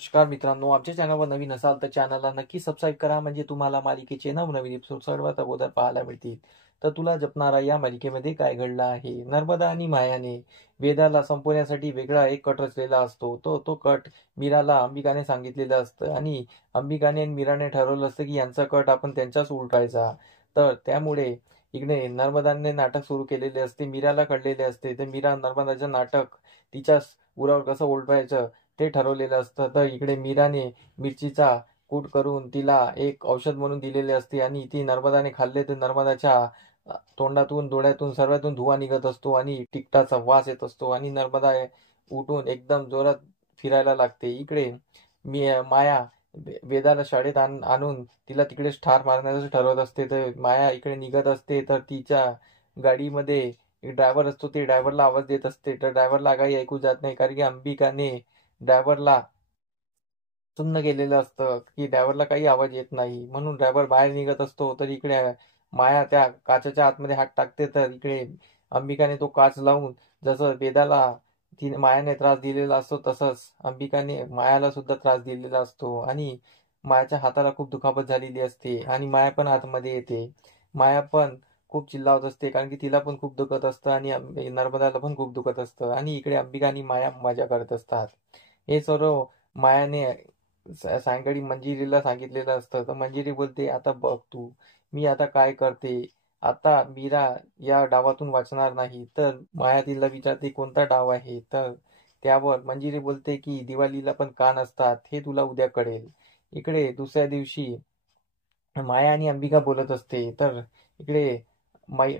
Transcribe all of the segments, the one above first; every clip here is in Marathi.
नमस्कार मित्रांनो, आमच्या चॅनलवर नवीन असाल तर चॅनलला नक्की सबस्क्राईब करा, म्हणजे तुम्हाला मालिकेचे नवनवीन एपिसोड सर्वात अगोदर पाहायला मिळतील. तर तुला जपणारा या मालिकेमध्ये काय घडलं आहे? नर्मदा आणि मायाने वेदाला संपवण्यासाठी वेगळा एक कट रचलेला असतो. तो कट मीराला अंबिकाने सांगितलेला असतं आणि अंबिकाने आणि मीराने ठरवलं असतं की यांचा कट आपण त्यांच्याच उलटायचा. तर त्यामुळे इकडे नर्मदाने नाटक सुरू केलेले असते, मीराला कळलेले असते. तर मीरा नर्मदाचं नाटक तिच्याच उरावर कसं उलटवायचं ते ठरवलेलं असतं. तर इकडे मीराने मिरचीचा कूट करून तिला एक औषध म्हणून दिलेले असते आणि ती नर्मदाने खाल्ले तर नर्मदाच्या तोंडातून डोळ्यातून सर्वातून धुवा निघत असतो आणि तिखटाचा वास येत असतो आणि नर्मदा उठून एकदम जोरात फिरायला लागते. इकडे माया वेदाला शाळेत आणून तिला तिकडेच ठार मारण्याचं ठरवत असते. तर माया इकडे निघत असते, तर तिच्या गाडीमध्ये एक ड्रायव्हर असतो, ते ड्रायव्हरला आवाज देत असते. तर ड्रायव्हरला काही ऐकू जात नाही, कारण की अंबिकाने ड्रायव्हरला सुन्न केलेलं असतं की ड्रायव्हरला काही आवाज येत नाही, म्हणून ड्रायव्हर बाहेर निघत असतो. तर इकडे माया त्या काचेच्या आतमध्ये हात टाकते. तर इकडे अंबिकाने तो काच लावून, जसं वेदाला ती मायाने त्रास दिलेला असतो तसंच अंबिकाने मायाला सुद्धा त्रास दिलेला असतो आणि मायाच्या हाताला खूप दुखापत झालेली असते आणि माया पण आतमध्ये येते. माया पण खूप चिल्लावत असते, कारण की तिला पण खूप दुखत असतं आणि नर्मदाला पण खूप दुखत असतं आणि इकडे अंबिका आणि माया मजा करत असतात. हे सर्व मायाने सायंकाळी मंजिरीला सांगितलेलं असतं. तर मंजिरी बोलते, आता बघ तू, मी आता काय करते. आता मीरा या डावातून वाचणार नाही. तर माया तिला विचारते कोणता डाव आहे. तर त्यावर मंजिरी बोलते की दिवाळीला पण कान असतात, हे तुला उद्या कळेल. इकडे दुसऱ्या दिवशी माया आणि अंबिका बोलत असते. तर इकडे मै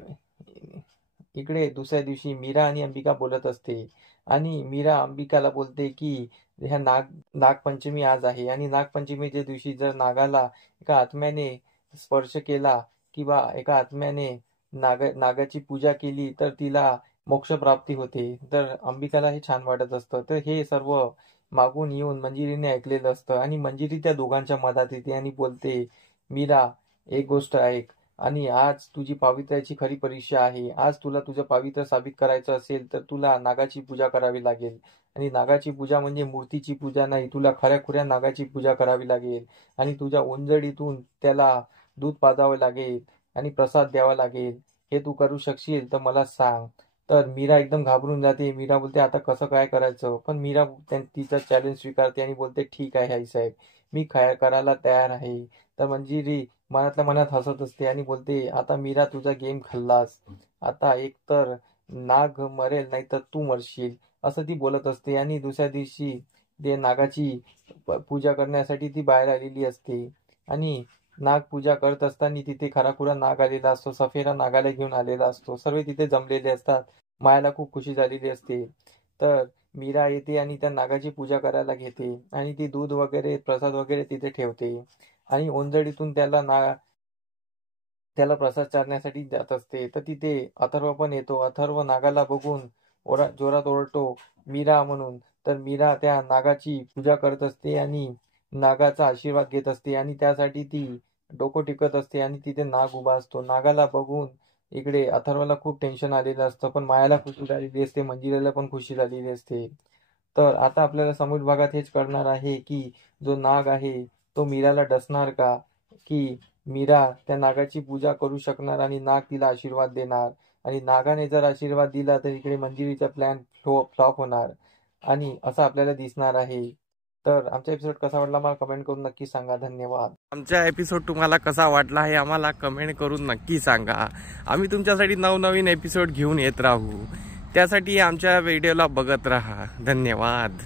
इकडे दुसऱ्या दिवशी मीरा आणि अंबिका बोलत असते आणि मीरा अंबिकाला बोलते की ह्या नागपंचमी आज आहे आणि नागपंचमीच्या दिवशी जर नागाला एका आत्म्याने स्पर्श केला किंवा एका आत्म्याने नागाची पूजा केली तर तिला मोक्ष प्राप्ती होते. तर अंबिकाला हे छान वाटत असतं. तर हे सर्व मागून येऊन मंजिरीने ऐकलेलं असतं आणि मंजिरी त्या दोघांच्या मधात येते आणि बोलते, मीरा, एक गोष्ट ऐक, आणि आज तुझी पावित्र्याची खरी परीक्षा आहे. आज तुला तुझं पावित्र्य साबित करायचं असेल तर तुला नागाची पूजा करावी लागेल. आणि नागाची पूजा म्हणजे मूर्तीची पूजा नाही, तुला खऱ्याखुऱ्या नागाची पूजा करावी लागेल आणि तुझ्या ओंजळीतून त्याला दूध पाजावं लागेल आणि प्रसाद द्यावा लागेल. हे तू करू शकशील तर मला सांग. तर मीरा एकदम घाबरून जाते. मीरा बोलते, आता कसं काय करायचं. पण मीरा तिचा चॅलेंज स्वीकारते आणि बोलते, ठीक आहे आईसाहेब, मी करायला तयार आहे. तर मंजिरी मनातल्या मनात हसत असते आणि बोलते, आता मीरा तुझा गेम खाल्लास. आता एक तर नाग मरेल नाही तर तू मरशील, असं ती बोलत असते. आणि दुसऱ्या दिवशी ते नागाची पूजा करण्यासाठी ती बाहेर आलेली असते आणि नाग पूजा करत असताना तिथे खराखुरा नाग आलेला असतो, सफेदा नागाला घेऊन आलेला असतो. सर्व तिथे जमलेले असतात. मायाला खूप खुशी झालेली असते. तर मीरा येते आणि त्या नागाची पूजा करायला घेते आणि ती दूध वगैरे प्रसाद वगैरे तिथे ठेवते आणि ओंजळीतून त्याला प्रसाद चारण्यासाठी जात असते. तर तिथे अथर्व पण येतो. अथर्व नागाला बघून जोरात ओरडतो, मीरा म्हणून. तर मीरा त्या नागाची पूजा करत असते आणि नागाचा आशीर्वाद घेत असते आणि त्यासाठी ती डोकं टिकत असते आणि तिथे नाग उभा असतो. नागाला बघून इकडे अथर्वला खूप टेन्शन आलेलं असतं, पण मायाला खुशी झालेली असते, मंजिरीला पण खुशी झालेली असते. तर आता आपल्याला समुद्र भागात हेच कळणार आहे की जो नाग आहे तो मीराला डसणार का, की मीरा त्या नागाची पूजा करू शकणार आणि नाग तिला आशीर्वाद देणार. आणि नागाने जर आशीर्वाद दिला तर इकडे मंजिरीचा प्लॅन फ्लॉप होणार आणि असं आपल्याला दिसणार आहे. तर आमचा एपिसोड कसा वाटला मला कमेंट करून नक्की सांगा. धन्यवाद. आमचा एपिसोड तुम्हाला कसा वाटला हे आम्हाला कमेंट करून नक्की सांगा. आम्ही तुमच्यासाठी नवनवीन एपिसोड घेऊन येत राहू. त्यासाठी आमच्या व्हिडिओला बघत राहा. धन्यवाद.